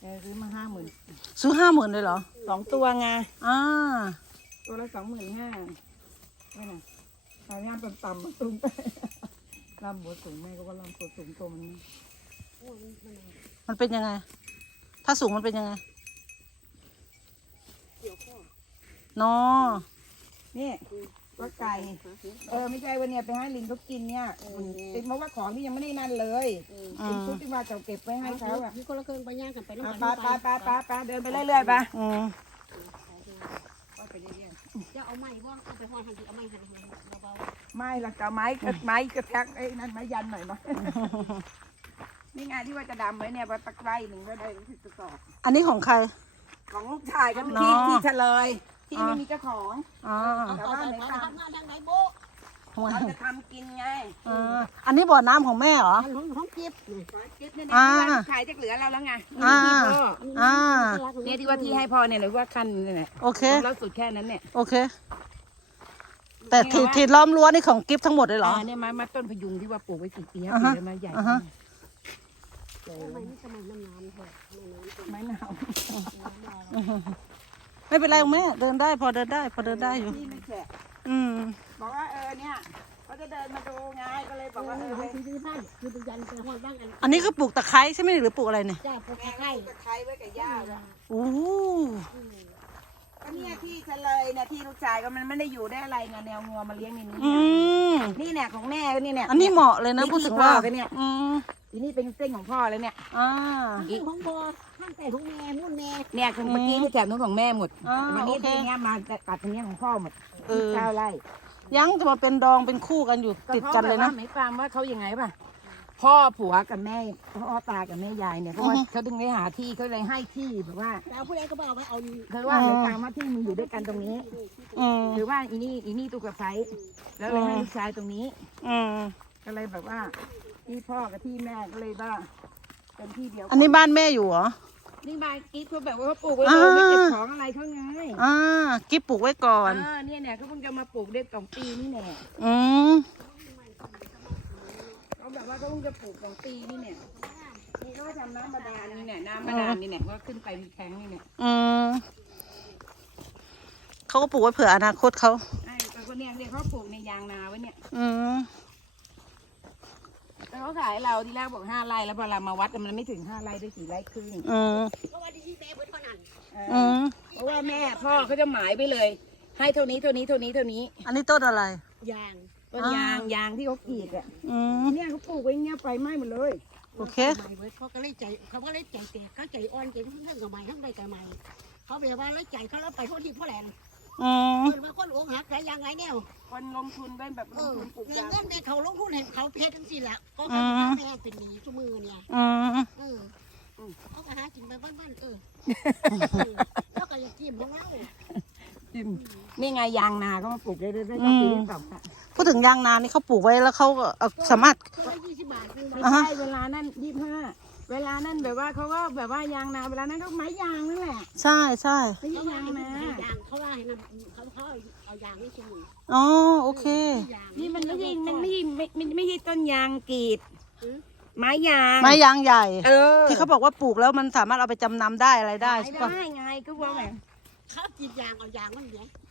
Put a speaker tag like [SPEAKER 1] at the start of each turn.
[SPEAKER 1] ซื้อมา50,000
[SPEAKER 2] ซื้อ50,000เลยเหรอ
[SPEAKER 1] 2 ตัวไง
[SPEAKER 2] อ่า
[SPEAKER 1] ตัวละ25,000นี่นะขายงานต่ำๆมาตุ้มไปลำบัวสูงแม่ก็ว่าลำบัวสูงตัวมัน
[SPEAKER 2] มันเป็นยังไง ถ้าสูงมันเป็นยังไงนอ
[SPEAKER 1] นี่ว่าไก่ไม่ใช่วันเนี้ยไปให้ลิงเขากินเนี่ยเป็นเพราะว่าของที่ยังไม่ได้นั่นเลยเป็นชุดที่ว่าจะเก็บไว้ให้เขาอ่ะ
[SPEAKER 3] มีคนละเครื่องไปย่างกันไปน้ำ
[SPEAKER 1] ไปเดินไปเรื่อยๆไป
[SPEAKER 3] จะเอาไม้ว่าเอาไปห่อทันทีเอาไม้หันเบา
[SPEAKER 1] ไม่หลักจะไม้กระแทกไอ้นั่นไม้ยันหน่อยมั้ยนี่ไงที่ว่าจะดำไว้เนี่ยว่าตะไคร้หนึ่งก็ได้รู้สึกจะสอบ
[SPEAKER 2] อันนี้ของใคร
[SPEAKER 1] ของลูกชายก็ที่เฉลยที่ไม่มีเจ้าของ
[SPEAKER 2] อ่า
[SPEAKER 1] แต่ว่าไหน
[SPEAKER 3] ๆ
[SPEAKER 1] ตาม
[SPEAKER 3] ทางไหนโบ๊ะ
[SPEAKER 1] เราจะทำกินไง
[SPEAKER 2] อันนี้บ่อน้ำของแม่เหรอ
[SPEAKER 3] ห้องเก็บ
[SPEAKER 1] กิ๊บเนี่ยที่ว่าขายจะเหลือเราแล้วไงนี่ที่พ่อ เนี่ยที่ว่าที่ให้พ่อเนี่ยหรือว่าคันเนี่ยแหละ
[SPEAKER 2] โอเค
[SPEAKER 1] เราสุดแค่นั้นเนี่ย
[SPEAKER 2] โอเค แต่ที่ล้อมรั้วนี่ของกิฟต์ทั้งหมดเลยเหรอ
[SPEAKER 1] เนี่ยมาต้นพยุงที่ว่าปลูกไว้กี่ปีปีแล้วมาใหญ่
[SPEAKER 3] ทำไมไม่ทำไมน้ำเถอะ
[SPEAKER 1] ไม้หนาว
[SPEAKER 2] ไม่เป็นไรแม่เดินได้พอเดินได้อยู่
[SPEAKER 1] ที่ไม่แฉะ
[SPEAKER 2] อืม
[SPEAKER 1] บอกว่าเนี่ยเขาจะเดินมาดูไงก็เลยบอกว่า
[SPEAKER 3] ที่บ้านคือเป็นยันเป็นห้องบ้านกัน
[SPEAKER 2] อันนี้ก็ปลูกตะไคร้ใช่ไหมหรือปลูกอะไรเนี่ย
[SPEAKER 3] จ้าปลูก
[SPEAKER 1] แม่
[SPEAKER 3] ไข่
[SPEAKER 1] ก็ใช้ไว้กับย่าแล้ว
[SPEAKER 2] โอ้
[SPEAKER 1] ก็เนี่ยที่เฉลยเนี่ยที่ลูกชายก็มันไม่ได้อยู่ได้อะไรไงแนวงัวมาเลี้ยงในนี้
[SPEAKER 2] อืม
[SPEAKER 1] นี่เนี่ยของแม่นี่เนี่ย
[SPEAKER 2] อันนี้เหมาะเลยนะพูดถึงว่า
[SPEAKER 1] เนี่ย
[SPEAKER 2] อืม
[SPEAKER 1] ทีนี้เป็นเส้นของพ่อเลยเนี่ย
[SPEAKER 2] อ่า
[SPEAKER 3] ของบอข้างแต่ของแม่มุ่นแม่
[SPEAKER 1] เนี่ยคือเมื่อกี้ที่แถบนู้นของแม่หมด วัน
[SPEAKER 2] โอ
[SPEAKER 1] นี้
[SPEAKER 2] เค
[SPEAKER 1] ตรงเนี้ยมาตัดตรงเนี้ยของพ่อหมด
[SPEAKER 2] เออ
[SPEAKER 1] ข้าวไร่
[SPEAKER 2] ยังจะมาเป็นดองเป็นคู่กันอยู่ติดกันเลยนะ
[SPEAKER 1] หมายความว่าเขายังไงป่ะพ่อผัวกับแม่พ่อตากับแม่ยายเนี่ยเพราะว่าเขาถึงได้หาที่เขาเลยให้ที่แบบว่า
[SPEAKER 3] เอาผู้ใดก็บอกว่าเอา
[SPEAKER 1] คือว่าหมายความว่าที่มึงอยู่ด้วยกันตรงนี้
[SPEAKER 2] อืม
[SPEAKER 1] หรือว่าอีนี่ตุกกระไซแล้วเลยให้ลูกชายตรงนี้
[SPEAKER 2] อืม
[SPEAKER 1] ก็เลยแบบว่าที่พ่อกับที่แม่ก็เลยว่าเป็นที่เดียว
[SPEAKER 2] อันนี้บ้านแม่อยู่เหรอ
[SPEAKER 1] นี่บายกิ๊กเขาแบบว่าเขาปลูกไว้เลยไม่เก็บของอะไรเขาไง
[SPEAKER 2] อ่ากิฟปลูกไว้ก่อน
[SPEAKER 1] เนี่ยเขาเพิ่งจะมาปลูกได้2 ปีนี่แหละ
[SPEAKER 2] อืม
[SPEAKER 1] เขาแบบว่าเขาเพิ่งจะปลูก2 ปีนี่เนี่ยนี่เขาทำน้ำบาดาลนี่เนี่ยน้ำบาดาลนี่เนี่ยว่าขึ้นไปมีแท้งนี่เนี่ย
[SPEAKER 2] อืมเขาก็ปลูกไว้เผื่ออนาคตเขา
[SPEAKER 1] ไอ้แต่คนเนี่ยเขาปลูกในยางนาไว้เนี่ย
[SPEAKER 2] อืม
[SPEAKER 1] แล้วเขาขายเราที่แรกบอก5 ไร่แล้วพอเรามาวัดมันไม่ถึง5 ไร่ด้วย4 ไร่ครึ่ง
[SPEAKER 2] อืม
[SPEAKER 3] เพราะว่าที่แม่เบิดเท่านั้น
[SPEAKER 2] อืม
[SPEAKER 1] เพราะว่าแม่พ่อเขาจะหมายไปเลย ให้เท่านี้
[SPEAKER 2] อันนี้ต้นอะไร
[SPEAKER 3] ยาง
[SPEAKER 1] ต้นยางที่เขากรีดอ่ะ
[SPEAKER 2] อืม
[SPEAKER 1] เนี่ยเขาปลูกไว้เงี้ยไฟไหม้หมดเลย
[SPEAKER 2] โอเค
[SPEAKER 3] เขาก็เลยใจเขาก็เลยใจเตะก็ใจอ่อนใจทั้งเรื่องกับใหม่ทั้งใบกับใหม่เขาแบบว่าเลยใจเขาแล้วไปทั่วที่ทั่วแหล่ง
[SPEAKER 2] อืม
[SPEAKER 3] คนว่าคนอกหักใจยังไงเนี่ย
[SPEAKER 1] คนลงทุนเป็นแบบลงทุนปลูก
[SPEAKER 3] เงิน
[SPEAKER 1] ยาง
[SPEAKER 3] เงินในเขาลงทุนเห็นเขาเพชรทั้งสิ้นแหละก็แม่เป็นหนี้ชั่วมือเนี่ย
[SPEAKER 2] อืม
[SPEAKER 3] เขาก็หากินไปบ้านแล้วก็อยากกินของเรา
[SPEAKER 1] นี่ไงยางนาเขามาปลูกได้ด้วยได้ปีที่2ค่ะ
[SPEAKER 2] พูดถึงยางนานี่เขาปลูกไว้แล้วเขาก็สามารถ
[SPEAKER 3] คนละ20 บาทนึง
[SPEAKER 1] ไม่ใช่เวลานั้น25เวลานั้นแบบว่าเขาก็แบบว่ายางนาเวลานั้นก็ไม้ยางนั่นแหละ
[SPEAKER 2] ใช่ใช่
[SPEAKER 1] ไม่ใช่ยางนา
[SPEAKER 3] เขาว่าให้นำเขาเอายางนี่ชั่วมือ
[SPEAKER 2] อ๋อโอเค
[SPEAKER 1] นี่มันไม่ใช่ต้นยางกรีดไม้ยาง
[SPEAKER 2] ไม้ยางใหญ่
[SPEAKER 1] ที่
[SPEAKER 2] ที่เขาบอกว่าปลูกแล้วมันสามารถเอาไปจำนำได้อะไรได้ใช่ปะ
[SPEAKER 1] ได้ไงก็ว่าแบบ
[SPEAKER 3] เขากินยางเอายางมันเดี๋ยว